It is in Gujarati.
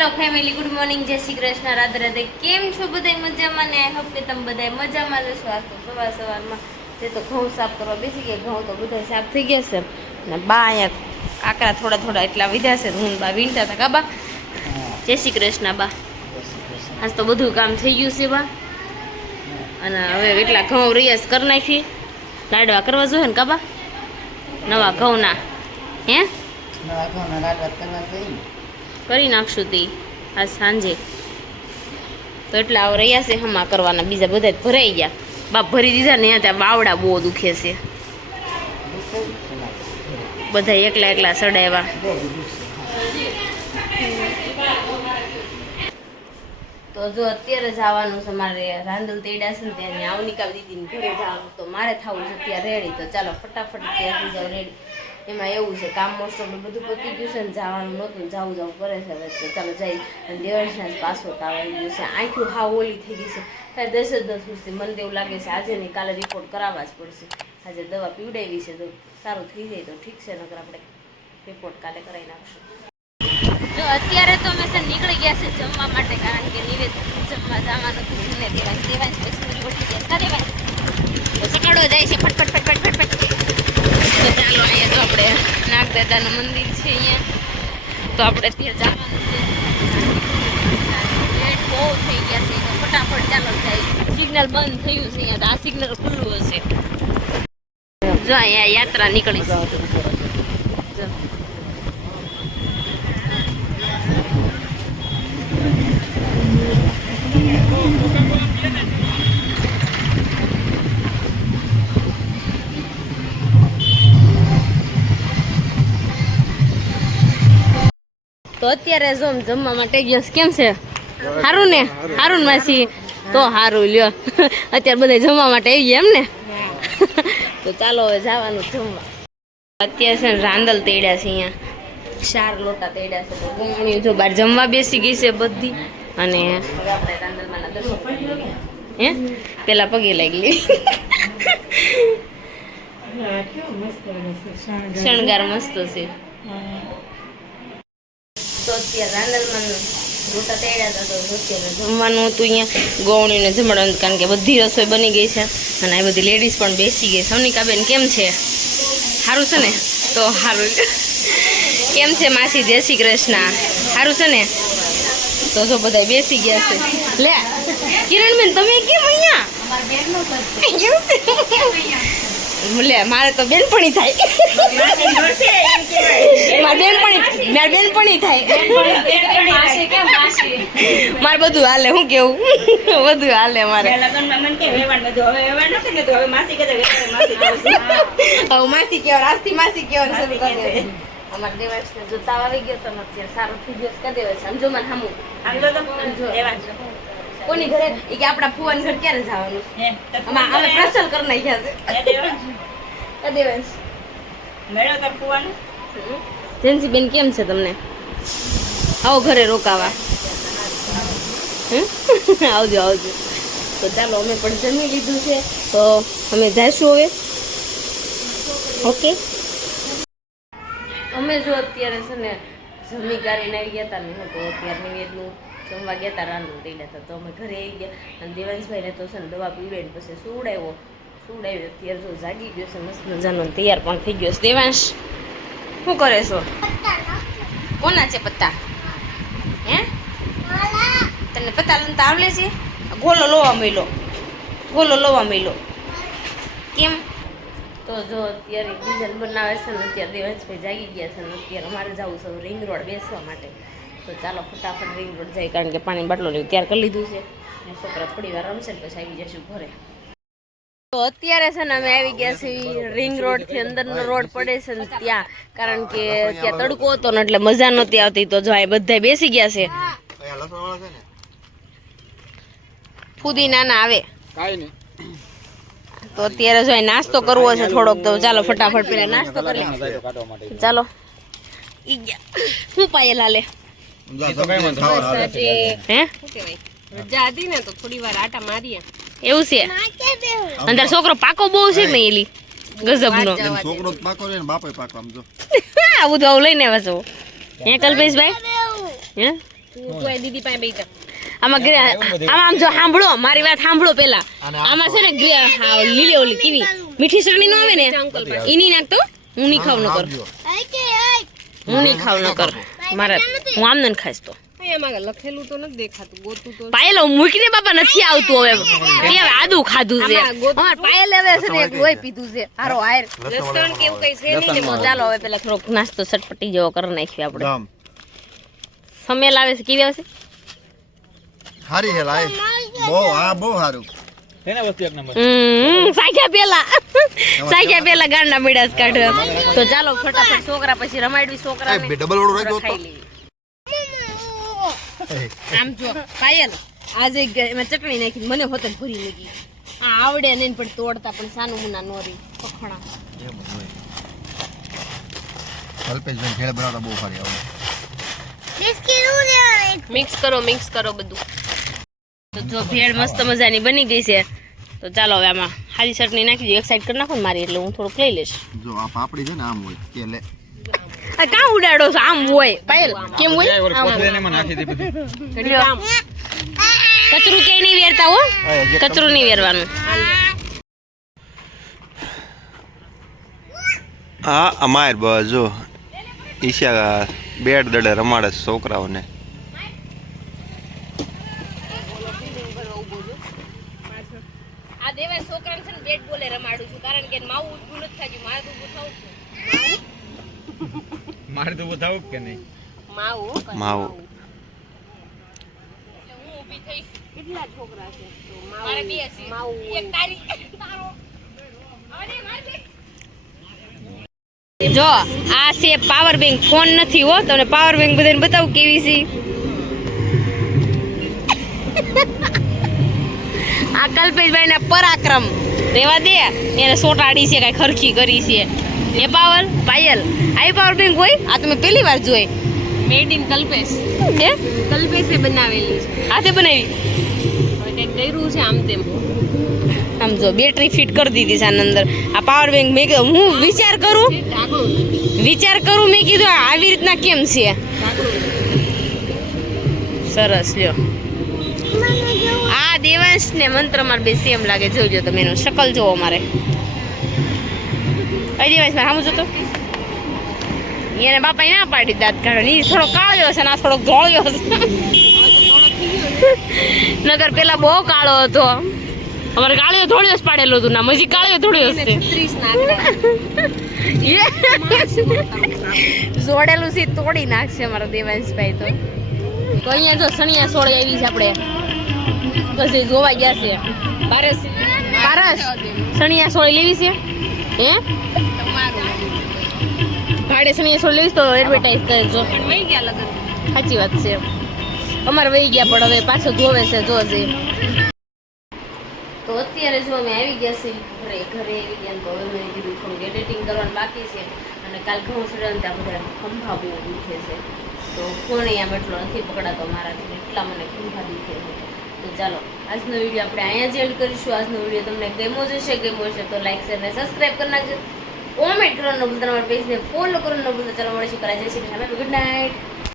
હેલો ફેમિલી, ગુડ મોર્નિંગ, જય શ્રી કૃષ્ણ, રાધે રાધે. કેમ છો બધા મજામાં ને? આઈ હોપ કે તમે બધા મજામાં જશો આજ તો સવાર સવારમાં જે તો ઘઉં સાફ કરવા બેસી ગયા, ઘઉં તો બધા સાફ થઈ ગયા છે. ને બા અહીંયા કાકરા થોડા થોડા એટલા વિધા છે, હું બા વીણતા હતા. કાબા જય શ્રી કૃષ્ણ, બા. આજ તો બધું કામ થઈ ગયું છે, બા. અને હવે એટલા ઘઉં રિયાઝ કરી નાખી. લાડવા કરવા જોઈએ ને કાબા નવા ઘઉંના. હે? નવા ઘઉંના લાડવા કરવા જોઈએ. કરી નાખશું તે આ સાંજે. તો એટલા આવ રહ્યા છે હમા કરવાના, બીજા બધા ભરાઈ ગયા. બાપ ભરી દીધા ને ત્યાં બાવડા બહુ દુખે છે. બધા એકલા એકલા સડાવ્યા તો જો અત્યારે જવાનું છે, મારે રાંધલ તેડા છે ને ત્યાં. આવનિકા દીદીને ઘરે જવાનું. તો મારે થવું છે, ત્યાં રેડી. તો ચાલો ફટાફટ ત્યાં થઈ રેડી. એમાં એવું છે કામ મોસ્ટ ઓફ બધું પતી ગયું છે ને જવાનું નહોતું, જવું જવું કરે છે હવે ચાલો જઈ અને દેવર્ષના જ પાસપોર્ટ આવી ગયું છે. આંખું હાવ ઓલી થઈ ગઈ છે. કાંઈ દસ જ દસ પૂછતી મને એવું લાગે છે આજે નહીં, કાલે રિપોર્ટ કરાવવા જ પડશે. આજે દવા પીવડાવી છે તો સારું થઈ જાય તો ઠીક છે, નકર આપણે રિપોર્ટ કાલે કરાવી નાખશું. જો અત્યારે તો અમે છે નીકળી ગયા છે જમવા માટે, કારણ કે નિવેદ જમવા જવાનું હતું. સકાળો જાય છે ફટ ફટ ફટ ફટ ફટ ફટ તો ચાલો અહીંયા તો આપણે નાગદાદાનું મંદિર છે અહીંયા. તો આપણે ત્યાં જવાનું છે. બહુ થઈ ગયા છે ફટાફટ ચાલો જાય. સિગ્નલ બંધ થયું છે અહીંયા આ સિગ્નલ ખુલ્લું હશે. જો અહીંયા યાત્રા નીકળી. છે તો અત્યારે જો જમવા માટે ગયો કેમ છે? સારું ને? સારું માસી? તો સારું લ્યો. અત્યારે બધા જમવા માટે આવી ગયા એમ ને? તો ચાલો હવે જવાનું જમવા. અત્યારે છે રાંદલ તેડ્યા છે અહીંયા. ચાર લોટા તેડ્યા છે. તો જો બહાર જમવા બેસી ગઈ છે બધી. અને હે? પેલા પગે લાગી શણગાર મસ્ત છે. તો અત્યારે રાંદલમાં રોટા તેડ્યા હતા તો અત્યારે જમવાનું હતું અહીંયા. ગૌણીને જમવાનું કારણ કે બધી રસોઈ બની ગઈ છે અને આ બધી લેડીઝ પણ બેસી ગઈ સવનિકાબેન કેમ છે? સારું છે ને? તો સારું કેમ છે માસી? જય શ્રી કૃષ્ણ. સારું છે ને? તો જો બધા બેસી ગયા છે. લે કિરણબેન તમે કેમ અહીંયા? લે મારે તો બેનપણી થાય. મારી બેનપણી મારે બેનપણી થાય. મારે બધું હાલે હું કેવું? બધું હાલે મારે. હવે માસી કેવા આજથી માસી કેવા શરૂ કરી દે અમારે દેવાંશને જો તાવ આવી ગયો તો અત્યારે સારો થઈ ગયો. કરી દેવાય સમજો મને હમું. કોની ઘરે? કે આપણા ફુવાન ઘર ક્યારે જવાનું? આમાં અમે પ્રસલ કરી નાખ્યા છે. કરી દેવાંશ. જેન્સી બેન કેમ છે તમને? આવો ઘરે રોકાવા? આવજો આવજો. તો ચાલો અમે પણ જમી લીધું છે. તો અમે જઈશું હવે. ઓકે? અમે જો અત્યારે છે ને જમી કરીને આવી ગયા હતા ને હું તો અત્યારે નિવેદનું જમવા ગયા હતા રાંધું થઈ હતા તો અમે ઘરે આવી ગયા. અને દેવાંશભાઈને તો છે ને દવા પીવડાવીને પછી સુવડાવ્યો. સુવડાવ્યો. અત્યારે જો જાગી ગયો છે, મસ્ત મજાનો તૈયાર પણ થઈ ગયો છે. દેવાંશ, શું કરે છો? કોના છે પત્તા? હે? તને પત્તા લંતા આવડે છે? ગોલો લોવા મળ્યો ગોલો લોવા મળ્યો કેમ? તો જો અત્યારે ડીઝલ બનાવે છે ને, અત્યારે દેવાંશભાઈ જાગી ગયા છે ને, અત્યારે અમારે જવું છે, રિંગ રોડ બેસવા માટે. તો ચાલો ફટાફટ રિંગ રોડ જાય કારણ કે પાણી બાટલો લઈ તૈયાર કરી લીધું છે. ને છોકરા થોડી વાર રમશે ને પછી આવી જશું ઘરે. તો અત્યારે છે ને અમે આવી ગયા છીએ રિંગ રોડથી અંદરનો રોડ પડે છે ને ત્યાં. કારણ કે ત્યાં તડકો હતો ને એટલે મજા નહોતી આવતી. તો જો અહીં બધા બેસી ગયા છે. ફુદીના ના આવે તો અત્યારે જો નાસ્તો કરવો છે થોડોક તો ચાલો ફટાફટ પેલા નાસ્તો કરી ચાલો. ઈ ગયા. શું પાયે લાલે એવું છે? અંદર છોકરો પાકો બહુ છે ને એલી. ગજબનો. છોકરો પાકો રે ને બાપે પાકો આમ જો. આવું તો આવું લઈને છો. હે કલ્પેશભાઈ? હે? દીદી પાસે બેસી આમાં આમાં આમ જો સાંભળો મારી વાત સાંભળો પેલા. આમાં છે ને લીલી ઓલી કેવી? મીઠી નો આવે ને? ઈ નહીં નાખતો? હું નહીં ખાવ ન કર. હું નહીં ખાવ ન કર. મારે હું આમ નન ખાઈશ તો. લખેલું તો નથી દેખાતું ગોતું તો. પાયલો મૂકીને બાપા નથી આવતું હવે. તે હવે આદુ ખાધું છે. અમાર પાયલ હવે છે ને લોહી પીધું છે. હારો હાર લસણ કે કઈ છે નહીં તો ચાલો હવે પેલા થોડોક નાસ્તો ચટપટી જેવો કરી નાખ્યો આપણે. સમેલ આવે છે કેવી આવે છે? હારી હે લાય બહુ હા બહુ સારું સાખ્યા પેલા. સાખ્યા પેલા ગાંડા મીડા જ કાઢવા તો ચાલો ફટાફટ છોકરા પછી રમાડવી છોકરા ડબલ વાળું રાખ્યો આમ જો પાયલ આજે એમાં ચટણી નાખી મને હોતે ભરી આ આવડે નહીં પણ તોડતા પણ સાનું મુના નોરી પખણા. કલ્પેશભાઈ ભેળ બનાવતા બહુ સારી આવે. મિક્સ કરો મિક્સ કરો બધું. તો જો ભેળ મસ્ત મજાની બની ગઈ છે. તો ચાલો હવે આમાં હારી ચટણી નાખી દઈએ. એક સાઈડ કરી નાખો ને મારી એટલે હું થોડુંક લઈ લઈશ. જો આ પાપડી છે ને આમ હોય કે લે. આ ઉડાડો છો? આમ હોય. પાયલ કેમ હોય? આમ. ઘડી આમ. કચરું ક્યાંય નહીં વેરતા હો. કચરું નહીં વેરવાનું. હા અમાર બસ જો ઈશા બેડ દડે રમાડે છોકરાઓને. આ છોકરાને છે ને બેટ બોલે રમાડું છું કારણ કે માવું ઊભું નથી થાતું મારે તો ઊભું થવું છે. મારે તો બતાવું કે નહીં? માવું માવું. હું ઊભી થઈ કેટલા છોકરા છે? તો મારે બે છે. માવું એક તારી. તારો અરે મારી જો આ છે પાવર બેંક ફોન નથી હો તમને પાવર બેંક બધાને બતાવું કેવી છે. આ કલ્પેશભાઈ ના પરાક્રમ. રેવા દે એને સોટાડી છે કઈ ખરખી કરી છે. એ પાવર પાયલ આઈ પાવર બેંક હોય આ તમે પહેલી વાર જોઈ. Made in Kalpesh. હે? કલ્પેશે બનાવેલી છે. હાથે બનાવી? કર્યું છે આમ તેમ. આમ જો બેટરી ફિટ કરી દીધી છે આના અંદર. આ પાવર બેંક મેં હું વિચાર કરું? વિચાર કરું મેં કીધું આવી રીતના કેમ છે? સરસ લ્યો. આ દેવાંશ ને મંત્ર માર બે સેમ લાગે. લો તમે એનું શકલ જોવો મારે. કઈ દેવાંશ મારે સામું જોતો? એને બાપા ના પાડી દાંત કાઢો એ થોડો કાળ્યો છે ને આ થોડો ગોળ્યો છે નગર પેલા બહુ કાળો હતો. અમારે કાળિયો ધોળ્યો જ પાડેલો હતું ના મજી કાળિયો ધોળ્યો છે. જોડેલું છે તોડી નાખશે અમારા દેવાંશભાઈ તો. તો અહીંયા જો સણિયા સોળે આવી છે આપણે. એ જોવા ગયા છે. પારસ પારસ? સણિયા સોળી લેવી છે. હે? ભાડે સણિયા સોળી લેવી તો એડવર્ટાઈઝ કરજો સાચી વાત છે. અમારે વહી ગયા પણ હવે પાછો જોવે છે જોજે તો અત્યારે જો અમે આવી ગયા છીએ ઘરે ઘરે આવી ગયા તો હવે મેં કીધું થોડું એડિટિંગ કરવાનું બાકી છે. અને કાલ ઘઉં ચડ્યા ને ત્યાં બધા ખંભા બહુ દુખે છે. તો ફોન અહીંયા એટલો નથી પકડાતો મારાથી? એટલા મને ખંભા દુખે છે. તો ચાલો, આજનો વીડિયો આપણે અહીંયા જ એડ કરીશું. આજનો વીડિયો તમને ગેમો જ હશે ગેમો હશે તો લાઈક શેર અને સબસ્ક્રાઈબ કરી નાખજો. કોમેન્ટ કરવાનું ભૂલતા અમારા પેજને ફોલો કરવાનું ભૂલતા. ચાલો, મળીશું. કરાય જય ગુડ નાઇટ